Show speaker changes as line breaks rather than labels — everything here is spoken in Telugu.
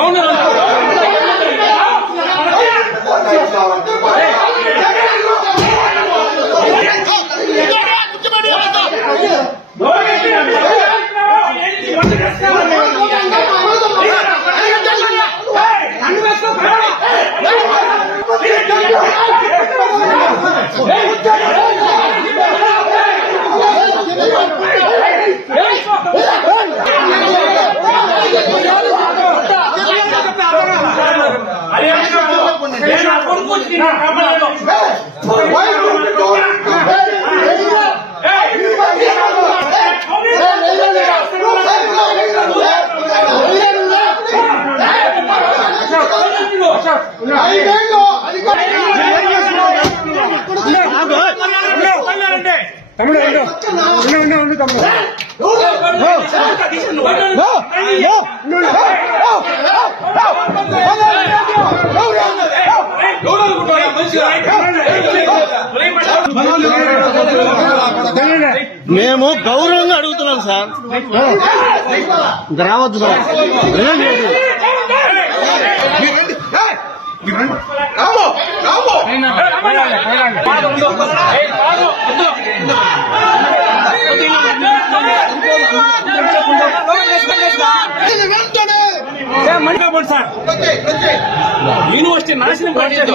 Não, não, não.
తమ్ముడు ఉండు. ఉండు, ఉండు, తమ్ముడు.
మేము గౌరవంగా అడుగుతున్నాం సార్. రావద్దు సార్.
రాము
యూనివర్సిటీ నాశనం కాలేదు